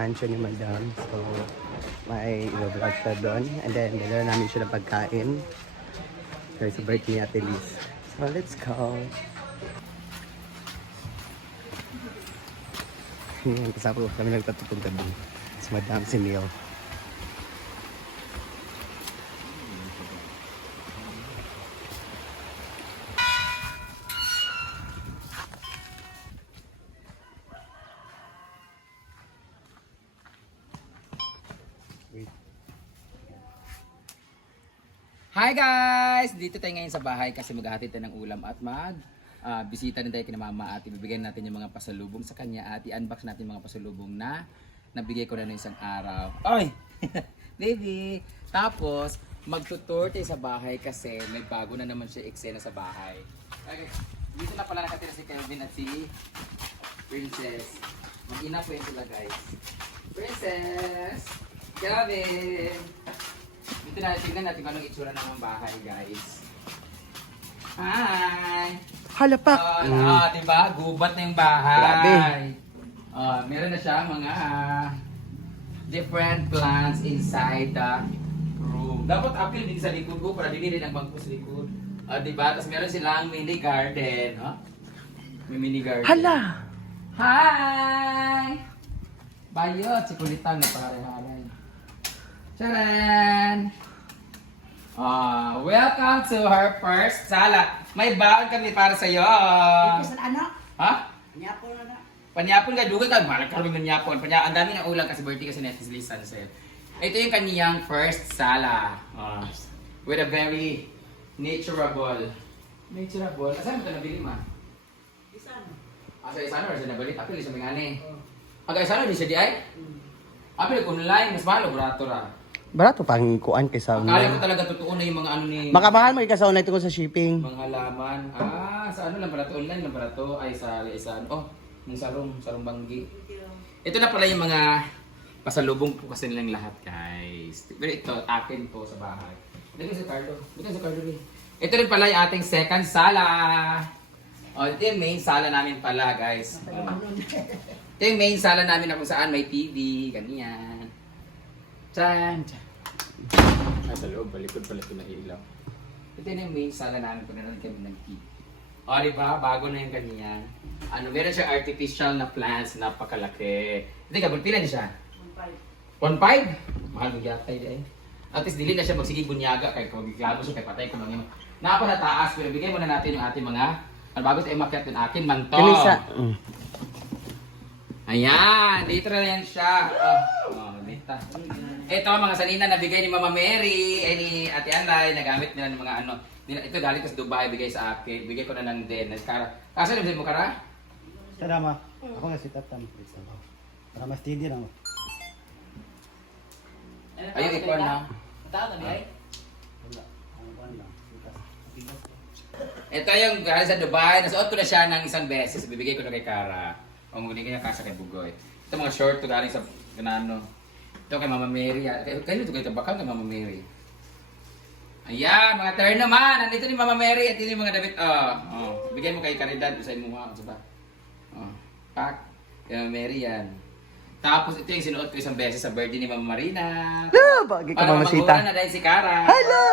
mansion ni Madam. So, may i-vlog siya doon. And then, dala namin siya ng pagkain. There's a birthday ni Ate Liz. So, let's go. Kasama ko kami nagtatupong gabi. Si Madam, si Neil. Hi guys! Dito tayo ngayon sa bahay kasi maghahatid tayo ng ulam at bisita din tayo kina mama at ibibigay natin yung mga pasalubong sa kanya at i-unbox natin yung mga pasalubong na nabigay ko na ng isang araw. Oy! Baby! Tapos, magtutour tayo sa bahay kasi may bago na naman siya eksena sa bahay. Okay. Dito na pala nakatira si Kelvin at si Princess. Mag-ina po yun sila guys. Princess! Kelvin! Dito na, tignan natin kung anong itsura ng bahay, guys. Hi! Halapak! Diba? Gubat na yung bahay. Grabe. Meron na siya mga different plants inside the room. Dapat appeal din sa likod ko para din ang bangko sa likod. Diba? Tapos meron silang mini garden. May mini garden. Hala! Hi! Bayot! Si kulitang na pare-haray. Charan! Welcome to her first sala. May baon kami para sa iyo. Ito sa ano? Ha? Nyapon na na. Panyapon ka, dugay ka. Malag kami ng nyapon. Ang dami ng ulang kasi birthday kasi netis lisan sir. Ito yung kaniyang first sala. With a very naturable. Naturable? Asan mo ito nabili ma? Isan. Sa isano or sa nabalik? Apil sa mga ani. Aga isano di siya di ay? Apil online, mas mahal o barato ra. Barato pang kuan kay sa Akala ko talaga totoo na yung mga ano ni... Makamahal mo ikaw sa online tungkol sa shipping. Mga halaman. Sa ano lang pala to? Online lang pala to? Ay, sa yung sarong banggi. Ito na pala yung mga pasalubong po kasi nilang lahat, guys. Pero ito, akin po sa bahay. Dito si Carlo. Ito rin pala yung ating second sala. Ito yung main sala namin pala, guys. Ito yung main sala namin na kung saan may TV, ganyan. Tran! Sa loob, balikod pala ito na ilaw. Ito na yung main sala namin kung naroon kami nag-TV. Diba? Bago na yung ganyan. Meron siya artificial na plants, napakalaki. Teka, pila niya siya? 1.5. 1.5? Mahal mo yatay di eh. At least dili na siya magsigig bunyaga kay kung giklabo siya kay patay ko lang yun. Napa na taas, pero bigay muna natin yung ating mga bago tayo makiat din akin man to. Ayan, dito na yan siya. Dito. Ito mga salina na bigay ni Mama Mary, ni Ate Anlay, nagamit nila ng mga ano. Ito galing sa Dubai, bigay sa akin. Bigay ko na lang din. Kasi naman mo kara? Tama. Ako nga si Tatam. Para mas steady lang. Ayun, ikaw na. Ito yung galing sa Dubai. Nasuot ko na siya ng isang beses. Bibigay ko na kay Kara. O muli kanya kasa kay Bugoy. Ito mga short to galing sa ganano. Ito kay Mama Mary. Kayo ito kayo bakal kay Mama Mary. Ayan, mga turn naman. Nandito ni Mama Mary at yun yung mga damit. Bigay mo kay Caridad. Usahin mo nga. Pak. Kay Mama Mary yan. Tapos ito yung sinuot ko isang beses sa birthday ni Mama Marina. Bagay ka Para mamasita. magulan na dahil si Kara. Hello!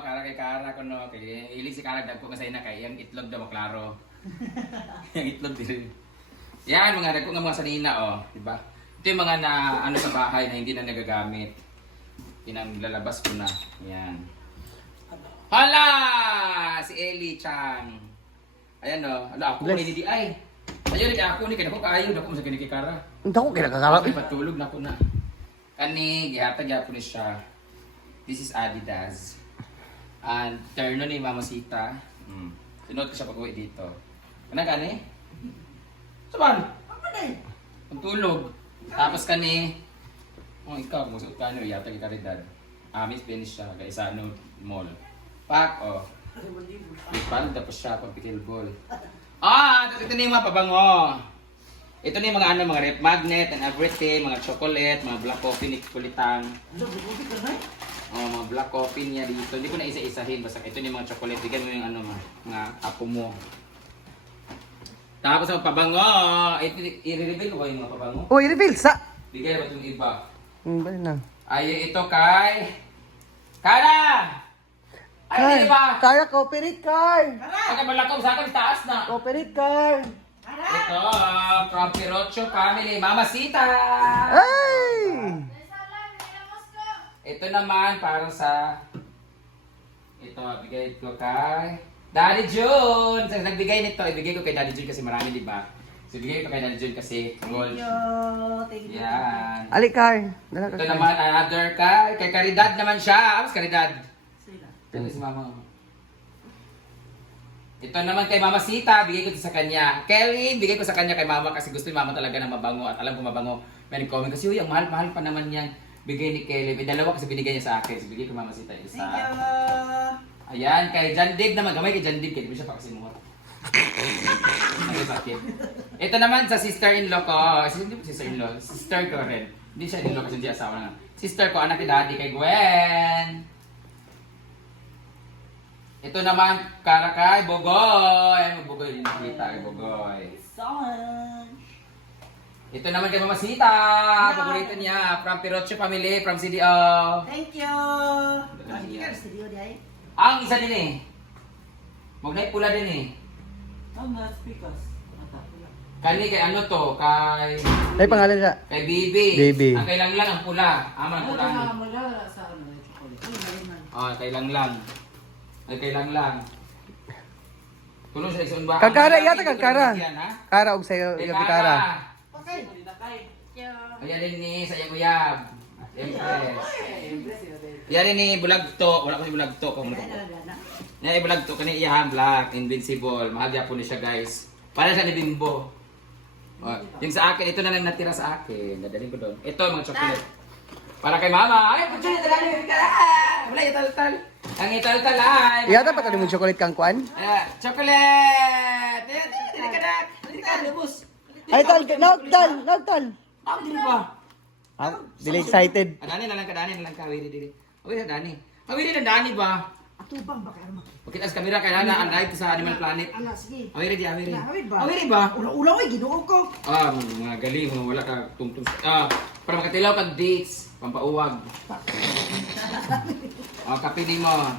Kara kay Kara ko no. Kay ilig si Kara dagko nga sa ina kay yung itlog daw maklaro. Yung itlog din. Yan mga dagko nga mga sanina di ba? Ito yung mga na ano sa bahay na hindi na nagagamit. Lalabas ko na. Yan. Hala! Si Ellie Chang. Ayan ako ni Didi ay. Ayun ako ni kada ko kaayo dako sa kini kay Kara. Hindi ko kinakakalap. Patulog na ko na. Kani gihatag gyapon ni siya. This is Adidas. And terno ni Mama Sita. Sunod ko siya pag-uwi dito. Ano kani? Saban? Pagtulog. Tapos kani, ikaw, musot ka ano, yata kay Caridad. Miss Finish siya, kay sa ano, mall. Pak, Ipal, tapos siya, pagpikilbol. Tapos ito na yung mga pabango. Ito na yung mga ano, mga rep magnet and everything, mga chocolate, mga black coffee ni Kulitang. Mga black coffee niya dito. Hindi ko na isa-isahin, basta ito na yung mga chocolate. Bigyan mo yung ano, mga apo mo. Tapos ang pabango, i-reveal ko yung mga pabango. Uy, reveal sa... Bigay na ba itong iba? Bali na. Ay, ito kay... Kara! Ay, di ba? Kaya, cooperate car! Pagka malakaw sa akin, taas na. Cooperate car! Ito, from Pirocho family, Mama Sita! Ay! Ito naman, parang sa... Ito, bigay ko kay... Daddy June! So, nagbigay nito, ibigay ko kay Daddy June kasi marami, di ba? So, ibigay ko kay Daddy June kasi gold. Thank you. Yan. Ali, car. Dala ka, Ito car. naman, another kay Caridad naman siya. Mas Caridad. Ito si Mama. Ito naman kay Mama Sita, bigay ko ito sa kanya. Kelly, bigay ko sa kanya kay Mama kasi gusto ni Mama talaga ng mabango at alam ko mabango. May nag-comment kasi, uy, ang mahal-mahal pa naman yan. Bigay ni Kelly. May dalawa kasi binigay niya sa akin. So, bigay ko Mama Sita isa. Thank you. Ayan, kay John Dave naman. Gamay kay John Dave. Kaya di ba siya pa kasi muhat. Ano sa akin? Ito naman sa sister-in-law ko. Hindi ko sister-in-law. Sister ko rin. Hindi siya in-law kasi hindi asawa na. Sister ko, anak ni Daddy, kay Gwen. Ito naman, para kay Bogoy. Ay, Bogoy din nakita kay Bogoy. Son. Ito naman kay Mama Sita. Paborito niya. From Pirocho family, from CDO. Thank you. Hindi ka studio day. Ang isa din eh. Magnay pula din eh. Mas because. Kani kay ano to? Kay... Ay, pangalan siya. Kay Bibi. Bibi. Ang kailang lang ang pula. Aman pula ni. Wala sa ano, chocolate. Oh, kailang lang. Ay kailang lang. Kuno sa ison ba? Kagkara, yata kagkara. Yan, ha? Kara, og sa'yo, Kay yung kara. Okay. Ayan din ni Sayang Uyab. Empress. Yan din ni Bulagto. Wala ko si Bulagto. Kung ano ko. Yan Bulagto. Kani iyahan Black. Invincible. Mahagya po ni siya guys. Para siya ni Bimbo. Oh, yung sa akin, ito na lang natira sa akin. Dadalhin ko doon. Ito mga chocolate. Para kay Mama. Ay, putyo niya dadalhin ka. Wala ital-tal. Ang ital-tal ay. Yata pa mo chocolate kang kwan? Chocolate! Dili ka na! Dili ka, lubos! Ay, nagtal! Ako dili ba? Ah, dili excited. Dani na lang ka, Dani. Awiri na Dani. Awiri na Dani ba? Atubang ba kayo mo? Pakita sa kamera kay Nana, ang live sa Animal Planet. Ala, sige. Awiri di, awiri. Awiri ba? Awiri ba? Ulaw-ulaw ay ginoo ko. Mga galing, mga wala ka tungtong. Para makatilaw kag dates, pampauwag. Kape mo.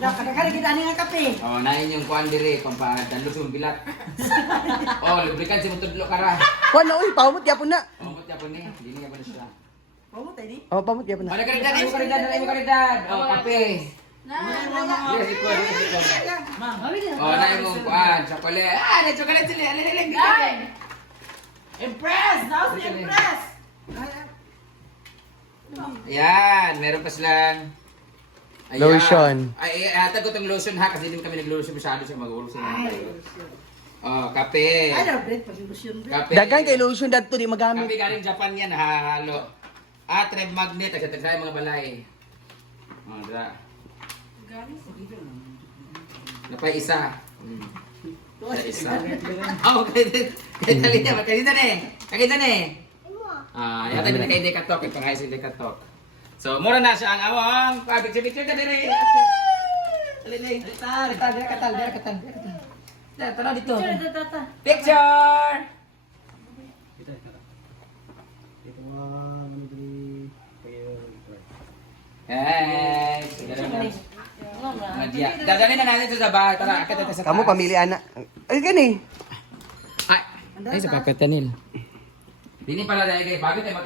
Kada-kada gidani nga kape. Nain yung kuan dire, pampadalo sa bilat. Lubrikan si mutudlo kara. Kwan na, uy, pamut yapon na. Pamut niya po ni, hindi niya pa na siya. Pamo tayo ni. Oh, pamut yapon na. Karidad. Kape. Yes, ikaw. Nain mong kuan, chocolate. Na chocolate sila. Alin. Impress! Now si Impress! Ayan, meron pa silang ayan. Lotion. Ay, hatag ko itong lotion ha, kasi hindi kami nag-lotion masyado siya mag-uulog sa mga tayo. Kape. Ay, na, bread. Pag-ilusyon, bread. Kape. Dagan kay lotion dadto di magamit. Kape galing Japan yan, halo. Red magnet, kasi tagsaya mga balay. Dra. Napay isa. Isa. Kakita na eh. Yata din na kay Dekatok, yung pangayos yung Dekatok. So, mura na siya ang awang. Picture na din eh. Katal. Tara dito. Picture! Ito ano di kayo. Hey! Dadalhin na natin ito sa bahay. Tara, akit ito sa taas. Kamu pamili ana. Ay gani. Ay, sa papatanil. Dini pala dahil kayo, bago tayo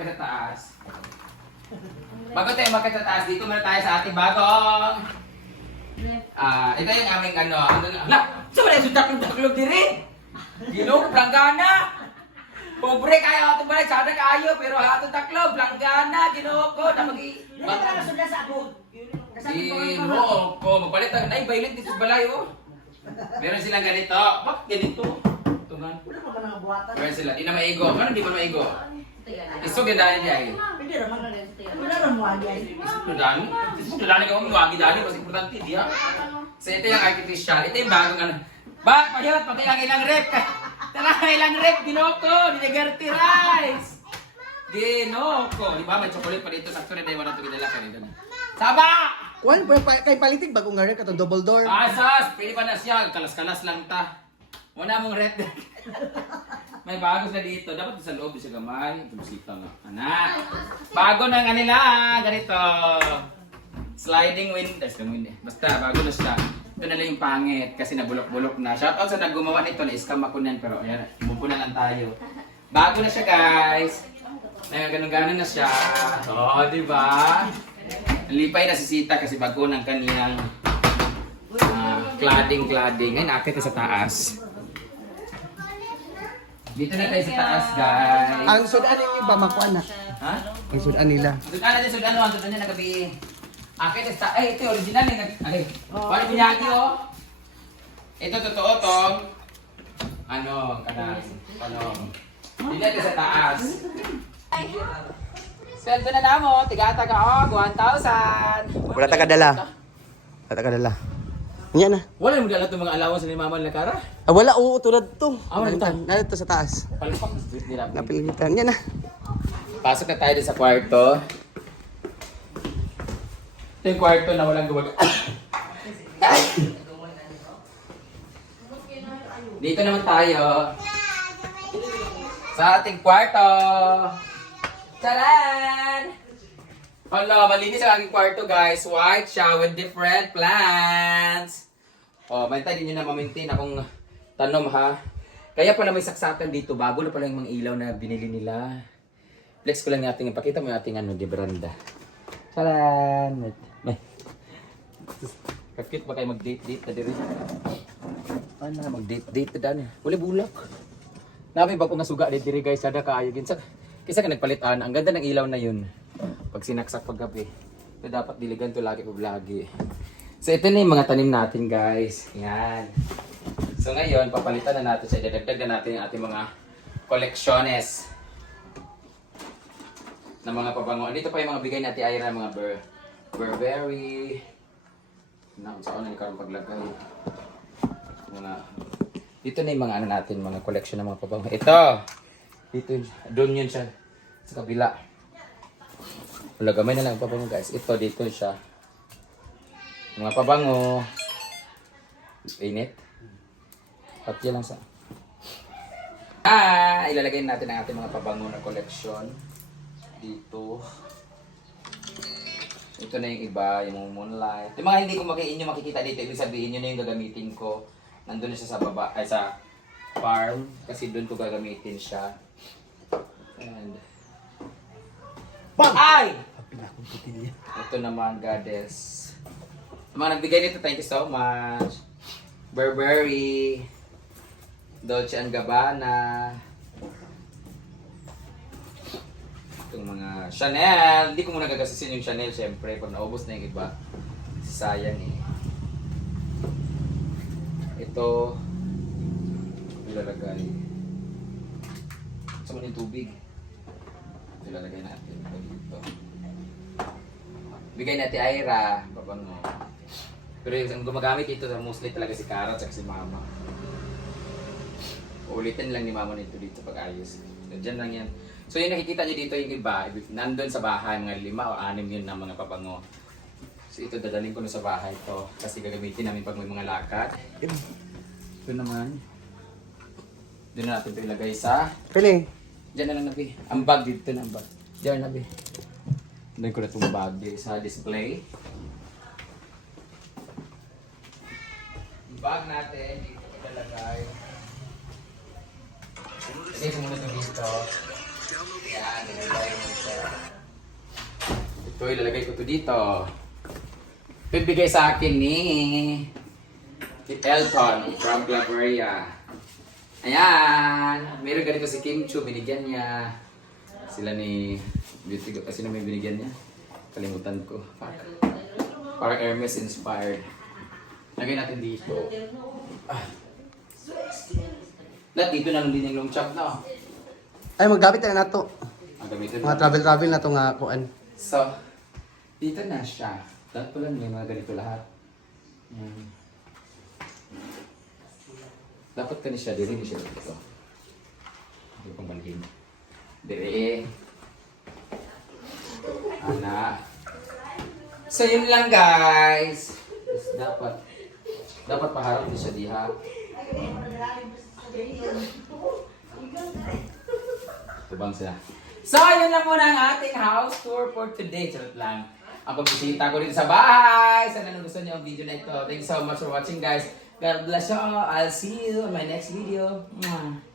magkita taas. Dito muna tayo sa ating bagong. Ito yung aming ano na. Sa wala yung daklog diri. Ginoo, planggana. Pobre kayo, ito ba sana kayo, pero ato taklo, planggana, ginoo ko, na magi. Dili ka na sudla sa abog. Ginoo ko, magpalit ang, ay, violent dito sa balay, oh. Meron silang ganito. Bakit ganito? Tungan. Wala pa ba nang buhatan? Meron sila, di na maigo. Ano di ba maigo? Iso ganda niya eh. Pwede naman na rin. Wala rin mo agay. Dani? Dani ka mo wagi dani mas importante dia. So ito yung artificial. Ito yung bagong ano. Payot, pati ilang rep. Tara, ilang rep ginoko, dinigerti rice. Ginoko. Di ba may chocolate pa dito sakto na tayo wala to gidala kanina. Saba! Kwan kay palitig bagong nga katong double door. Asas, pili pa na siya, kalas-kalas lang ta. Muna mong red. May bago sa dito. Dapat sa loob siya gamay. Tumusita nga. Anak. Bago na nga nila. Ganito. Sliding windows. Basta bago na siya. Ito na lang yung pangit. Kasi nabulok-bulok na. Shoutout sa naggumawa nito. Na-scam ako nan. Pero ayan. Umupo na lang tayo. Bago na siya guys. May ganun-ganun na siya. Oo, di ba? Lipay na si Sita kasi bago ng kaniyang cladding. Ngayon, akit na sa taas. Dito na tayo sa taas, guys. Ang sudan yung iba makuha na. Ha? Ang sudan nila. Sudan na din, sudan na. Sudan na nagabi. Akit na sa taas. Ay, ito yung original. Ay, paano pinyagi, oh? Ito, totoo tong. Ano, kanang. Dito na sa taas. Sweldo na namo. Tiga-taga, oh. 1,000. Wala tagadala. Yan na. Wala mo dala itong mga allowance ni Mama Lakara. Ah, wala, oo, tulad to. Wala ito. Narito sa taas. Palpak na street nila. Napilitan. Yan na. Pasok na tayo din sa kwarto. Ito yung kwarto na walang gumag... Dito naman tayo. Sa ating kwarto. Taran! Hala, malinis ang aking kwarto guys. White siya with different plants. Oh, maintain din nyo na ma-maintain akong tanom ha. Kaya pala may saksakan dito. Bago na pala yung mga ilaw na binili nila. Flex ko lang yung ating, pakita mo yung ating ano, de veranda. Taran! Kakit ba kayo mag-date-date na diri? Ano na mag-date-date na dani? Wala bulak. Namin ba kung nasuga diri guys, sada kaayo. Kisa ka nagpalitan, ang ganda ng ilaw na yun. Pag sinaksak paggabi. Ito dapat diligan to lagi pag lagi. So ito na yung mga tanim natin guys. Yan. So ngayon, papalitan na natin siya. Idadagdag na natin yung ating mga koleksyonnes ng mga pabango. Dito pa yung mga bigay natin Ira, mga Burberry. Saan na yung paglagay. Dito na yung mga ano natin, mga collection ng mga pabango. Ito! Dito, doon yun siya. Sa kabila. Wala, gamay na lang ang pabango guys. Ito, dito siya. Mga pabango. Init. At yan lang sa... ilalagay natin ang ating mga pabango na collection. Dito. Ito na yung iba, yung moonlight. Yung mga hindi ko inyo makikita dito, ibig sabihin yun na yung gagamitin ko. Nandun na siya sa baba, ay sa farm. Kasi doon ko gagamitin siya. And... Ay! Ito naman, goddess. Mga nagbigay nito, thank you so much. Burberry. Dolce & Gabbana. Itong mga Chanel. Hindi ko muna gagasasin yung Chanel, syempre. Pag naubos na yung iba, sayang eh. Ito, ilalagay. Sa mga yung tubig. Ilalagay natin ito dito. Bigay natin Ira, pabango. Pero yung gumagamit dito, mostly talaga si Cara at si Mama. Uulitin lang ni Mama nito dito pag ayos. Diyan lang yan. So yung nakikita nyo dito yung iba, nandun sa bahay, mga 5 o 6 yun na mga pabango. So ito dadaling ko na sa bahay to kasi gagamitin namin pag may mga lakad. Ito naman. Doon na natin ito ilagay sa... Pili. Diyan na lang nabi. Ang bag dito na ang bag. Diyan nabi. Doon ko na itong bag sa display. Yung bag natin, dito ko ilalagay. Lagay ko muna ito dito. Yan, ilalagay mo siya. Ito, ilalagay ko ito dito. Bibigay sa akin ni Elton from Claveria. Ayan! Meron ganito si Kim Chu, binigyan niya. Sila ni Beauty, sino may binigyan niya? Kalimutan ko. Parang Hermes inspired. Lagay natin dito. Lahat dito na din yung long chop na. Ay, maggamit na nato. Gamitin Mga travel na to nga kuan. So, dito na siya. Lahat pala may mga ganito lahat. Dapat ka siya, diri ni siya dito. Hindi pang balhin. Diri. Ana. So yun lang guys. Dapat paharap ni siya diha. Tubang sila. So, yun lang muna ang ating house tour for today. Charot lang. Ang pagbisita ko dito sa bahay. Sana nagustuhan niyo ang video na ito. Thank you so much for watching, guys. God bless you all. I'll see you in my next video. Mwah.